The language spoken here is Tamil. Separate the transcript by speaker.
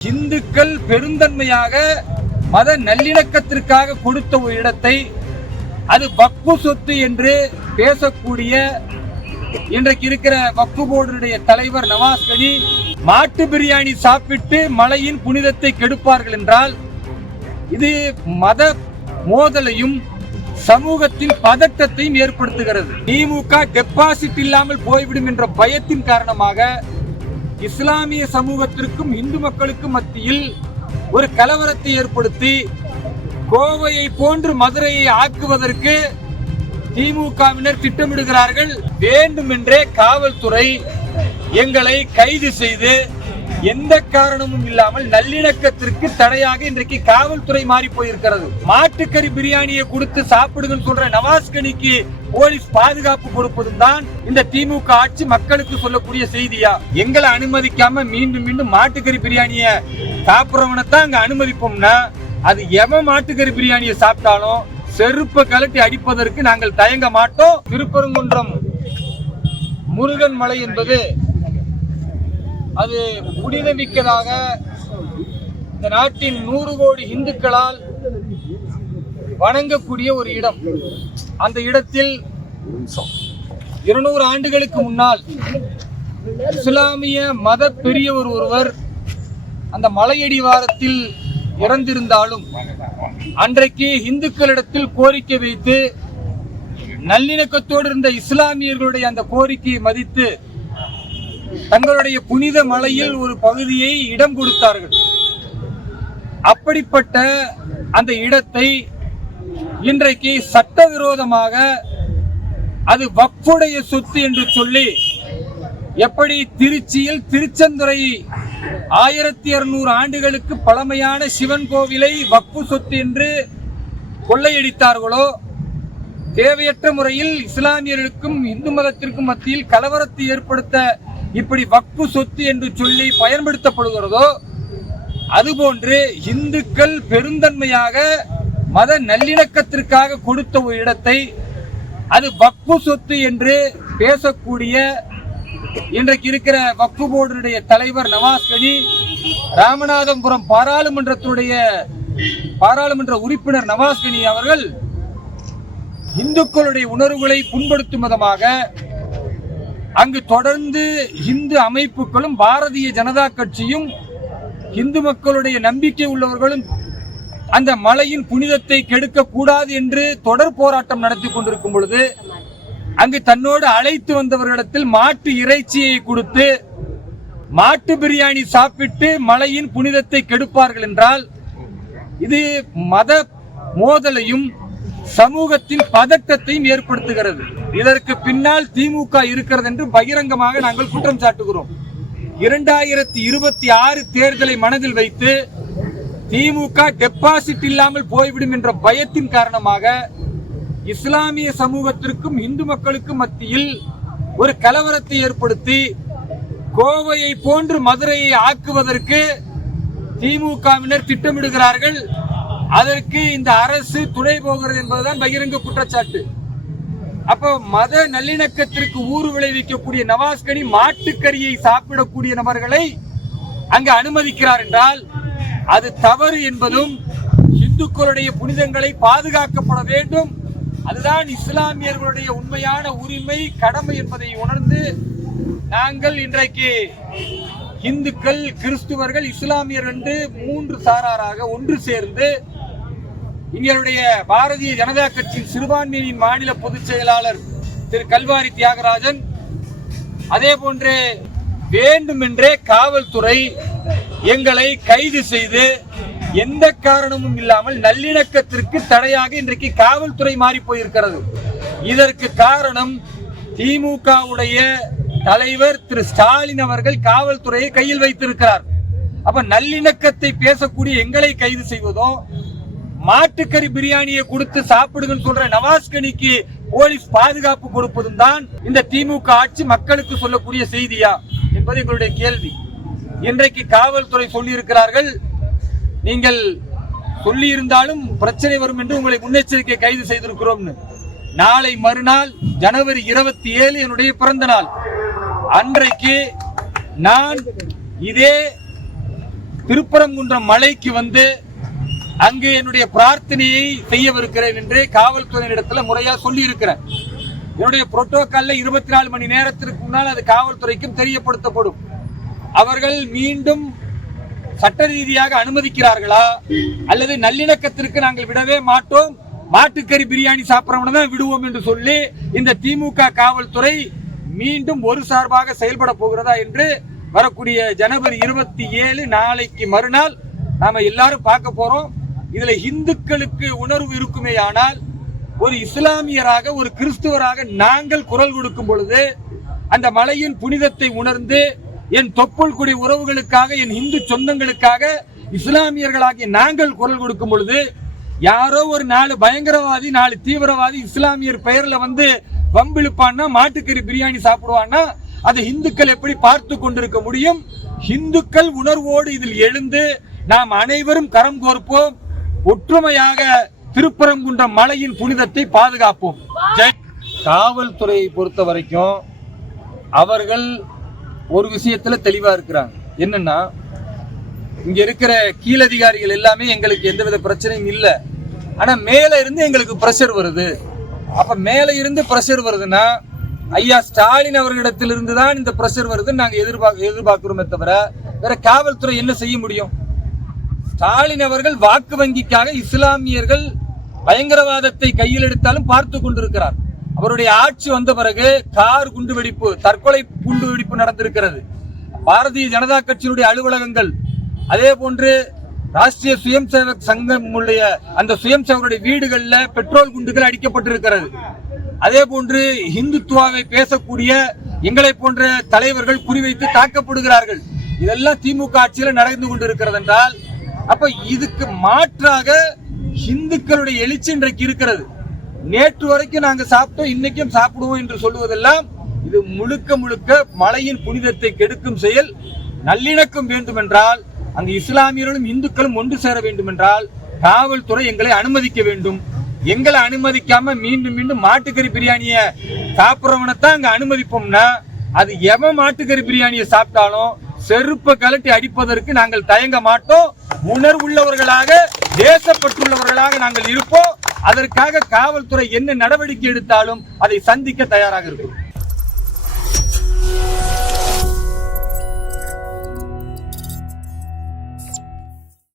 Speaker 1: இந்துக்கள் பெருந்தன்மையாக மத நல்லிணக்கத்திற்காக கொடுத்த ஒரு இடத்தை அது வக்பு சொத்து என்று பேசக்கூடிய இன்றைக்கு இருக்கிற வக்பு போர்டுடைய தலைவர் நவாஸ் கனி மாட்டு பிரியாணி சாப்பிட்டு மலையின் புனிதத்தை கெடுப்பார்கள் என்றால் இது மத மோதலையும் சமூகத்தின் பதட்டத்தையும் ஏற்படுத்துகிறது. திமுக டெபாசிட் இல்லாமல் போய்விடும் என்ற பயத்தின் காரணமாக இஸ்லாமிய சமூகத்திற்கும் இந்து மக்களுக்கும் மத்தியில் ஒரு கலவரத்தை ஏற்படுத்தி கோவையை போன்று மதுரையை ஆக்குவதற்கு திமுகவினர் திட்டமிடுகிறார்கள். வேண்டுமென்றே காவல்துறை எங்களை கைது செய்து எந்த காரணமும் இல்லாமல் நல்லிணக்கத்திற்கு தடையாக இன்றைக்கு காவல்துறை மாறி போயிருக்கிறது. மாட்டுக்கறி பிரியாணியை கொடுத்து சாப்பிடுங்கன்னு சொல்ற நவாஸ்கனிக்கு போலீஸ் பாதுகாப்பு கொடுப்பதும் தான் இந்த திமுக ஆட்சி மக்களுக்கு சொல்லக்கூடிய செய்தியா? எங்களை அனுமதிக்காம மீண்டும் மீண்டும் மாட்டுக்கறி பிரியாணிய சாப்பிடுறவனை தான் அங்க அனுமதிப்போம்னா அது எவன் மாட்டுக்கறி பிரியாணியை சாப்பிட்டாலும் செருப்பை கலட்டி அடிப்பதற்கு நாங்கள் தயங்க மாட்டோம். திருப்பரங்குன்றம் முருகன் மலை என்பது அது புனிதமிக்கதாக இந்த நாட்டின் நூறு கோடி இந்துக்களால் வணங்கக்கூடிய ஒரு இடம். அந்த இடத்தில் இருநூறு ஆண்டுகளுக்கு முன்னால் இஸ்லாமிய மத பெரியவர் ஒருவர் அந்த மலையடிவாரத்தில் இறந்திருந்தாலும் அன்றைக்கு இந்துக்களிடத்தில் கோரிக்கை வைத்து நல்லிணக்கத்தோடு இருந்த இஸ்லாமியர்களுடைய அந்த கோரிக்கையை மதித்து தங்களுடைய புனித மலையில் ஒரு பகுதியை இடம் கொடுத்தார்கள். அப்படிப்பட்ட அந்த இடத்தை இன்றைக்கு சட்டவிரோதமாக அது வக்ஃபுடைய சொத்து என்று சொல்லி எப்படி திருச்சியில் திருச்செந்துறை ஆயிரத்தி இருநூறு ஆண்டுகளுக்கு பழமையான சிவன் கோவிலை வக்ஃபு சொத்து என்று கொள்ளையடித்தார்களோ தேவையற்ற முறையில் இஸ்லாமியர்களுக்கும் இந்து மதத்திற்கும் மத்தியில் கலவரத்தை ஏற்படுத்த இப்படி வக்பு சொத்து என்று சொல்லி பயன்படுத்தப்படுகிறதோ அதுபோன்று இந்துக்கள் பெருந்தன்மையாக மத நல்லிணக்கத்திற்காக கொடுத்த ஒரு இடத்தை அது வக்பு சொத்து என்று பேசக்கூடிய இன்றைக்கு இருக்கிற வக்பு போர்டினுடைய தலைவர் நவாஸ் கனி ராமநாதபுரம் பாராளுமன்றத்துடைய பாராளுமன்ற உறுப்பினர் நவாஸ் கனி அவர்கள் இந்துக்களுடைய உணர்வுகளை புண்படுத்தும் விதமாக அங்கு தொடர்ந்து இந்து அமைப்புகளும் பாரதிய ஜனதா கட்சியும் இந்து மக்களுடைய நம்பிக்கை உள்ளவர்களும் அந்த மலையின் புனிதத்தை கெடுக்க கூடாது என்று தொடர் போராட்டம் நடத்தி கொண்டிருக்கும் பொழுது அங்கு தன்னோடு அழைத்து வந்தவர்களிடத்தில் மாட்டு இறைச்சியை கொடுத்து மாட்டு பிரியாணி சாப்பிட்டு மலையின் புனிதத்தை கெடுப்பார்கள் என்றால் இது மத மோதலையும் சமூகத்தின் பதட்டத்தையும் ஏற்படுத்துகிறது. இதற்கு பின்னால் திமுக இருக்கிறது என்று பகிரங்கமாக நாங்கள் குற்றம் சாட்டுகிறோம். இரண்டாயிரத்தி இருபத்தி ஆறு தேர்தலை மனதில் வைத்து திமுக டெபாசிட் இல்லாமல் போய்விடும் என்ற பயத்தின் காரணமாக இஸ்லாமிய சமூகத்திற்கும் இந்து மக்களுக்கும் மத்தியில் ஒரு கலவரத்தை ஏற்படுத்தி கோவையை போன்று மதுரையை ஆக்குவதற்கு திமுகவினர் திட்டமிடுகிறார்கள். அதற்கு இந்த அரசு துணை போகிறது என்பதுதான் பகிரங்க குற்றச்சாட்டு. அப்போ மத நல்லிணக்கத்திற்கு ஊறு விளைவிக்கக்கூடிய நவாஸ்கனி மாட்டுக்கறியை சாப்பிடக்கூடிய நபர்களை அங்கு அனுமதிக்கிறார் என்றால் அது தவறு என்பதும் இந்துக்களுடைய புனிதங்களை பாதுகாக்கப்பட வேண்டும். அதுதான் இஸ்லாமியர்களுடைய உண்மையான உரிமை கடமை என்பதை உணர்ந்து நாங்கள் இன்றைக்கு இந்துக்கள் கிறிஸ்துவர்கள் இஸ்லாமியர் என்று மூன்று சாராராக ஒன்று சேர்ந்து எங்களுடைய பாரதிய ஜனதா கட்சியின் சிறுபான்மையின் மாநில பொதுச் செயலாளர் திரு கல்வாரி தியாகராஜன் அதே போன்று வேண்டுமென்றே காவல்துறை எங்களை கைது செய்து எந்த காரணமும் இல்லாமல் நல்லிணக்கத்திற்கு தடையாக இன்றைக்கு காவல்துறை மாறி போயிருக்கிறது. இதற்கு காரணம் திமுகவுடைய தலைவர் திரு ஸ்டாலின் அவர்கள் காவல்துறையை கையில் வைத்திருக்கிறார். அப்ப நல்லிணக்கத்தை பேசக்கூடிய எங்களை கைது செய்வதும் மாட்டுக்கறி பிரியாணியை கொடுத்து சாப்பிடுங்கன்னு சொல்ற நவாஸ்கனிக்கு போலீஸ் பாதுகாப்பு கொடுப்பதும் தான் இந்த திமுக ஆட்சி மக்களுக்கு சொல்லக்கூடிய செய்தியா என்பது எங்களுடைய கேள்வி. இன்றைக்கு காவல்துறை சொல்லியிருக்கிறார்கள் நீங்கள் சொல்லி இருந்தாலும் பிரச்சனை வரும் என்று உங்களை முன்னெச்சரிக்கை கைது செய்திருக்கிறோம்னு. நாளை மறுநாள் ஜனவரி இருபத்தி ஏழு என்னுடைய பிறந்த நாள். அன்றைக்கு நான் இதே திருப்பரங்குன்றம் மலைக்கு வந்து அங்கு என்னுடைய பிரார்த்தனையை செய்யவிருக்கிறேன் என்று காவல்துறையினிடத்துல முறையா சொல்லி இருக்கிறேன் என்னுடைய புரோட்டோகால்ல இருபத்தி நாலு மணி நேரத்திற்கு முன்னால் அது காவல்துறைக்கும் தெரியப்படுத்தப்படும். அவர்கள் மீண்டும் சட்ட ரீதியாக அனுமதிக்கிறார்களா? அல்லது நல்லிணக்கத்திற்கு நாங்கள் விடவே மாட்டோம்? மாட்டுக்கறி பிரியாணி சாப்பிட்றவன தான் விடுவோம் என்று சொல்லி இந்த திமுக காவல்துறை மீண்டும் ஒரு சார்பாக செயல்பட போகிறதா என்று வரக்கூடிய ஜனவரி இருபத்தி ஏழு நாளைக்கு மறுநாள் நாம எல்லாரும் பார்க்க போறோம். இதுல இந்துக்களுக்கு உணர்வு இருக்குமே ஆனால் ஒரு இஸ்லாமியராக ஒரு கிறிஸ்துவராக நாங்கள் குரல் கொடுக்கும் பொழுது அந்த மலையின் புனிதத்தை உணர்ந்து என் தொப்புள் குடி உறவுகளுக்காக என் இந்து சொந்தங்களுக்காக இஸ்லாமியர்களாகிய நாங்கள் குரல் கொடுக்கும் பொழுது யாரோ ஒரு நாலு பயங்கரவாதி நாலு தீவிரவாதி இஸ்லாமியர் பெயர்ல வந்து வம்பிழுப்பான்னா மாட்டுக்கறி பிரியாணி சாப்பிடுவான்னா அதை இந்துக்கள் எப்படி பார்த்து கொண்டிருக்க முடியும்? இந்துக்கள் உணர்வோடு இதில் எழுந்து நாம் அனைவரும் கரம் கோர்ப்போம் ஒற்றுமையாக திருப்பரங்குன்றம் மலையின் புனிதத்தை பாதுகாப்போம். காவல்துறையை பொறுத்த வரைக்கும் அவர்கள் ஒரு விஷயத்துல தெளிவா இருக்கிறாங்க. என்னன்னா இங்க இருக்கிற கீழதிகாரிகள் எல்லாமே எங்களுக்கு எந்தவித பிரச்சனையும் இல்லை. ஆனா மேல இருந்து எங்களுக்கு பிரஷர் வருது. அப்ப மேல இருந்து பிரஷர் வருதுன்னா ஐயா ஸ்டாலின் அவர்களிடத்திலிருந்து தான் இந்த பிரஷர் வருதுன்னு நாங்க எதிர்பார்க்க எதிர்பார்க்கிறோமே தவிர வேற காவல்துறை என்ன செய்ய முடியும்? ஸ்டாலின் அவர்கள் வாக்கு வங்கிக்காக இஸ்லாமியர்கள் பயங்கரவாதத்தை கையில் எடுத்தாலும் பார்த்து கொண்டிருக்கிறார். அவருடைய ஆட்சி வந்த பிறகு கார் குண்டுவெடிப்பு தற்கொலை குண்டுவெடிப்பு நடந்திருக்கிறது. பாரதிய ஜனதா கட்சியினுடைய அலுவலகங்கள் அதே போன்று ராஷ்டிரிய சுயம் சேவக் சங்கம் உடைய அந்த சுயம் சேவருடைய வீடுகளில் பெட்ரோல் குண்டுகள் அடிக்கப்பட்டிருக்கிறது. அதே போன்று இந்துத்துவாவை பேசக்கூடிய எங்களை போன்ற தலைவர்கள் குறிவைத்து தாக்கப்படுகிறார்கள். இதெல்லாம் திமுக ஆட்சியில் நடந்து கொண்டிருக்கிறது என்றால் அப்ப இதுக்கு மாற்றாக இந்துக்களுடைய எழுச்சி இன்றைக்கு இருக்கிறது. நேற்று வரைக்கும் நாங்க சாப்பிட்டோம் இன்னைக்கும் சாப்பிடுவோம் என்று சொல்லுவதெல்லாம் இது முழுக்க முழுக்க மலையின் புனிதத்தை கெடுக்கும் செயல். நல்லிணக்கம் வேண்டும் என்றால் அங்கு இஸ்லாமியர்களும் இந்துக்களும் ஒன்று சேர வேண்டும் என்றால் காவல்துறை எங்களை அனுமதிக்க வேண்டும். எங்களை அனுமதிக்காம மீண்டும் மீண்டும் மாட்டுக்கறி பிரியாணிய சாப்பிட்றவனை தான் அங்க அனுமதிப்போம்னா அது எவன் மாட்டுக்கறி பிரியாணியை சாப்பிட்டாலும் செருப்பை கலட்டி அடிப்பதற்கு நாங்கள் தயங்க மாட்டோம். உணர்வுள்ளவர்களாக தேசப்பட்டுள்ளவர்களாக நாங்கள் இருப்போம். அதற்காக காவல்துறை என்ன நடவடிக்கை எடுத்தாலும் அதை சந்திக்க தயாராக இருக்கிறோம்